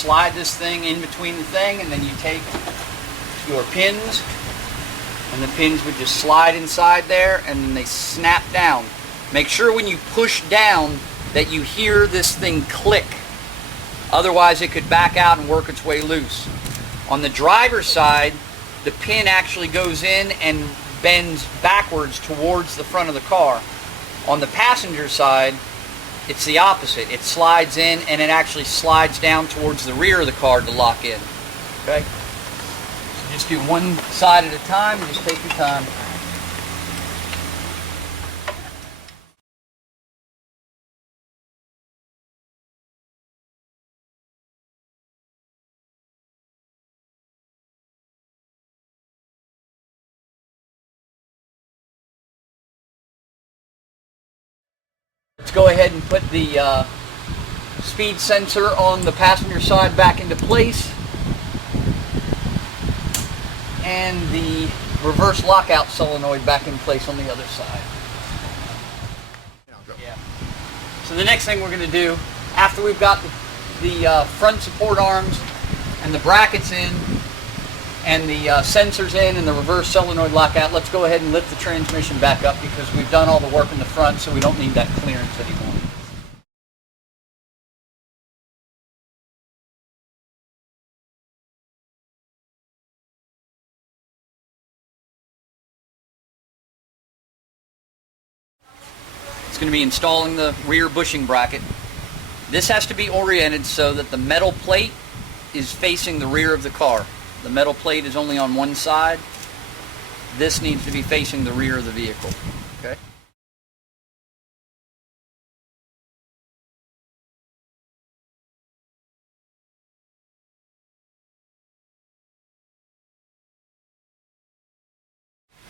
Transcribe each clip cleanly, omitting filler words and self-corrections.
slide this thing in between the thing, and then you take your pins, and the pins would just slide inside there, and then they snap down. Make sure when you push down that you hear this thing click. Otherwise it could back out and work its way loose. On the driver's side, the pin actually goes in and bends backwards towards the front of the car. On the passenger side, it's the opposite. It slides in and it actually slides down towards the rear of the car to lock in. Okay? So just do one side at a time and just take your time. Let's go ahead and put the speed sensor on the passenger side back into place, and the reverse lockout solenoid back in place on the other side. Yeah. So the next thing we're going to do, after we've got the front support arms and the brackets in and the sensors in and the reverse solenoid lockout, let's go ahead and lift the transmission back up, because we've done all the work in the front, so we don't need that clearance anymore. It's going to be installing the rear bushing bracket. This has to be oriented so that the metal plate is facing the rear of the car. The metal plate is only on one side. This needs to be facing the rear of the vehicle. Okay?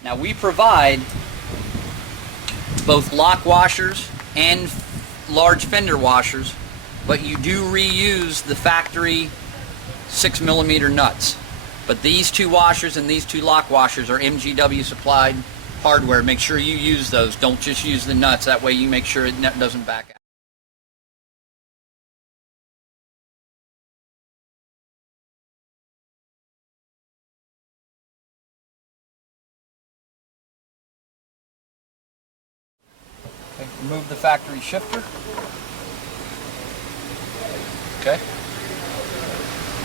Now we provide both lock washers and large fender washers, but you do reuse the factory 6mm nuts. But these two washers and these two lock washers are MGW supplied hardware. Make sure you use those. Don't just use the nuts. That way you make sure it doesn't back out. Okay, remove the factory shifter. Okay.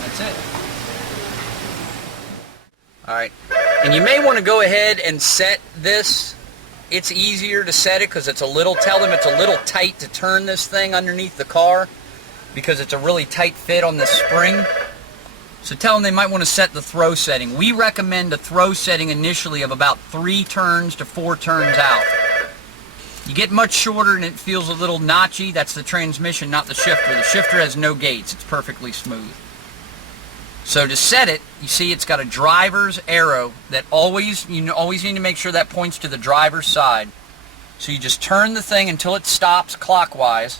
That's it. Alright, and you may want to go ahead and set this. It's easier to set it because it's a little, tell them it's a little tight to turn this thing underneath the car, because it's a really tight fit on the spring. So tell them they might want to set the throw setting. We recommend a throw setting initially of about 3 turns to 4 turns out. You get much shorter and it feels a little notchy. That's the transmission, not the shifter. The shifter has no gates. It's perfectly smooth. So to set it, you see it's got a driver's arrow that always need to make sure that points to the driver's side. So you just turn the thing until it stops clockwise,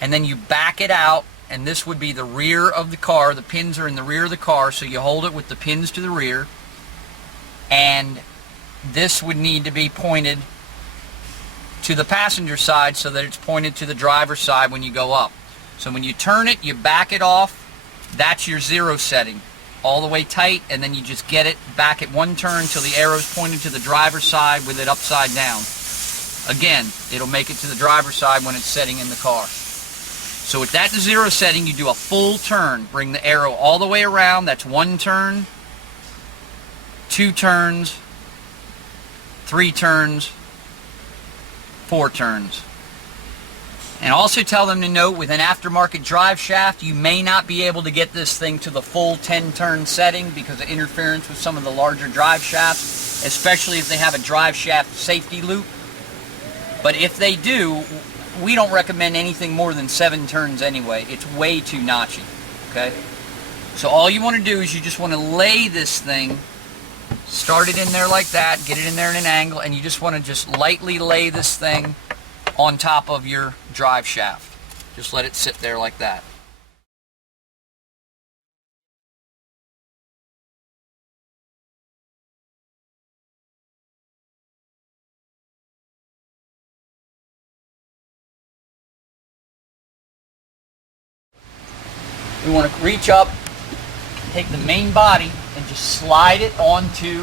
and then you back it out, and this would be the rear of the car. The pins are in the rear of the car, so you hold it with the pins to the rear, and this would need to be pointed to the passenger side so that it's pointed to the driver's side when you go up. So when you turn it, you back it off. That's your 0 setting, all the way tight, and then you just get it back at 1 turn till the arrow's pointed to the driver's side with it upside down. Again, it'll make it to the driver's side when it's setting in the car. So with that 0 setting, you do a full turn. Bring the arrow all the way around. That's 1 turn, 2 turns, 3 turns, 4 turns. And also tell them to note, with an aftermarket drive shaft, you may not be able to get this thing to the full 10-turn setting because of interference with some of the larger drive shafts, especially if they have a drive shaft safety loop. But if they do, we don't recommend anything more than 7 turns anyway. It's way too notchy, okay? So all you want to do is you just want to lay this thing, start it in there like that, get it in there at an angle, and you just want to just lightly lay this thing on top of your drive shaft. Just let it sit there like that. We want to reach up, take the main body, and just slide it onto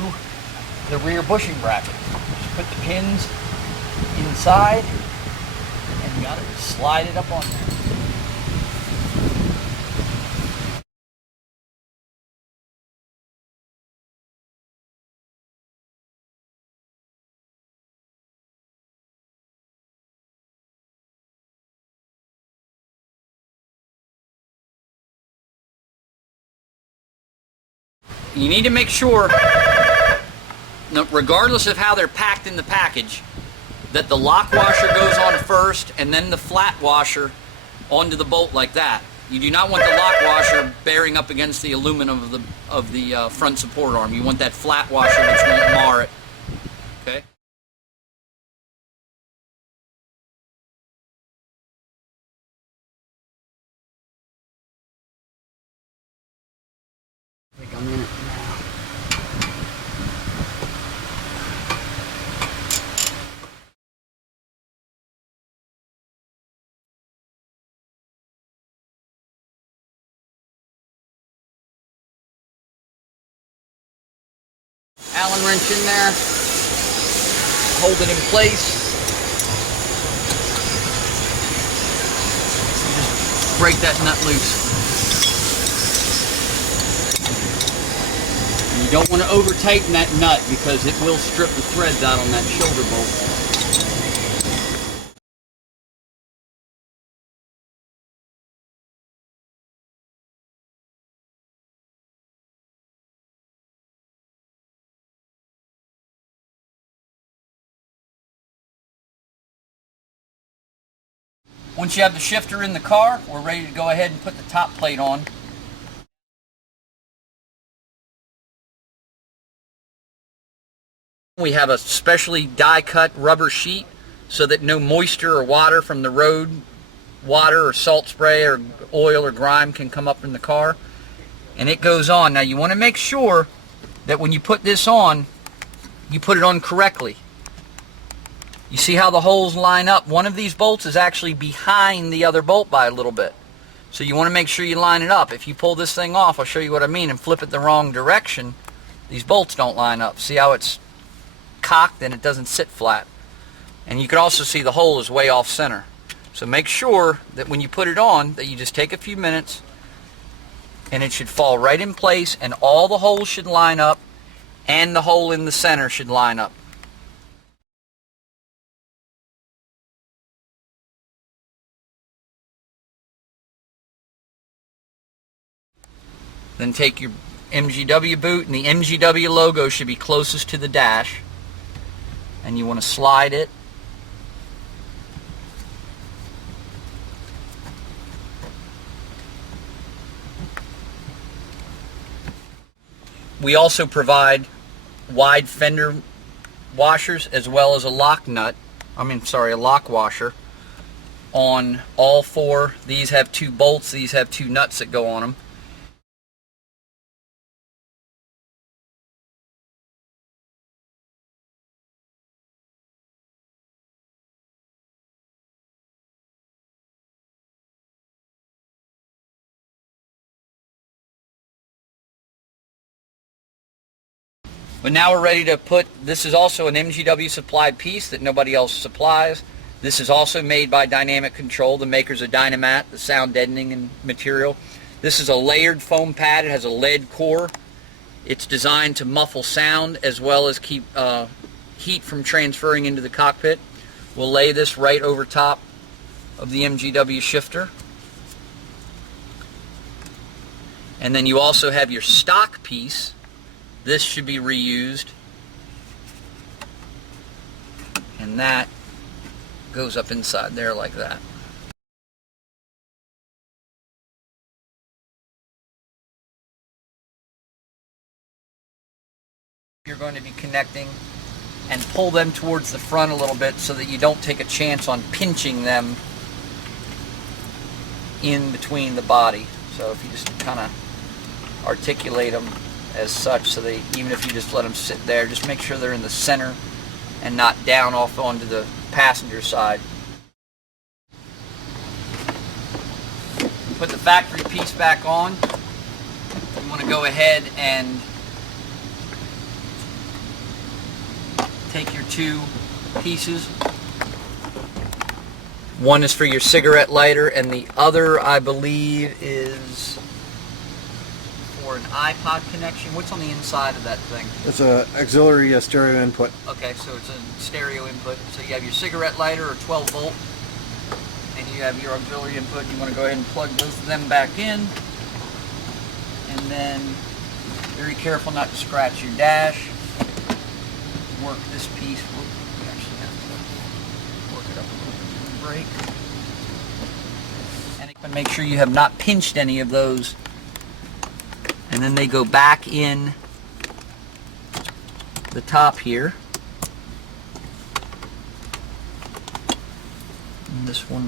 the rear bushing bracket. Just put the pins inside, and you got to slide it up on there. You need to make sure, regardless of how they're packed in the package, that the lock washer goes on first and then the flat washer onto the bolt like that. You do not want the lock washer bearing up against the aluminum of the front support arm. You want that flat washer, which won't mar it. Okay. I think I'm in it now. Allen wrench in there, hold it in place. Just break that nut loose. And you don't want to over tighten that nut because it will strip the threads out on that shoulder bolt. Once you have the shifter in the car, we're ready to go ahead and put the top plate on. We have a specially die-cut rubber sheet so that no moisture or water from the road, water or salt spray or oil or grime can come up in the car. And it goes on. Now you want to make sure that when you put this on, you put it on correctly. You see how the holes line up? One of these bolts is actually behind the other bolt by a little bit. So you want to make sure you line it up. If you pull this thing off, I'll show you what I mean, and flip it the wrong direction, these bolts don't line up. See how it's cocked and it doesn't sit flat? And you can also see the hole is way off center. So make sure that when you put it on, that you just take a few minutes and it should fall right in place and all the holes should line up and the hole in the center should line up. Then take your MGW boot, and the MGW logo should be closest to the dash. And you want to slide it. We also provide wide fender washers as well as a lock washer on all four. These have two bolts, these have two nuts that go on them. But now we're ready to put, this is also an MGW supplied piece that nobody else supplies. This is also made by Dynamic Control, the makers of Dynamat, the sound deadening and material. This is a layered foam pad. It has a lead core. It's designed to muffle sound as well as keep heat from transferring into the cockpit. We'll lay this right over top of the MGW shifter. And then you also have your stock piece. This should be reused, and that goes up inside there like that. You're going to be connecting and pull them towards the front a little bit so that you don't take a chance on pinching them in between the body. So if you just kind of articulate them as such, so they, even if you just let them sit there, just make sure they're in the center and not down off onto the passenger side. put the factory piece back on, you want to go ahead and take your two pieces. One is for your cigarette lighter, and the other, I believe, is for an iPod connection. What's on the inside of that thing? It's a auxiliary stereo input. Okay, so it's a stereo input. So you have your cigarette lighter, or 12 volt, and you have your auxiliary input. You want to go ahead and plug both of them back in, and then very careful not to scratch your dash. Work this piece. We actually have to work it up a little bit with the brake. And make sure you have not pinched any of those. And then they go back in the top here. And this one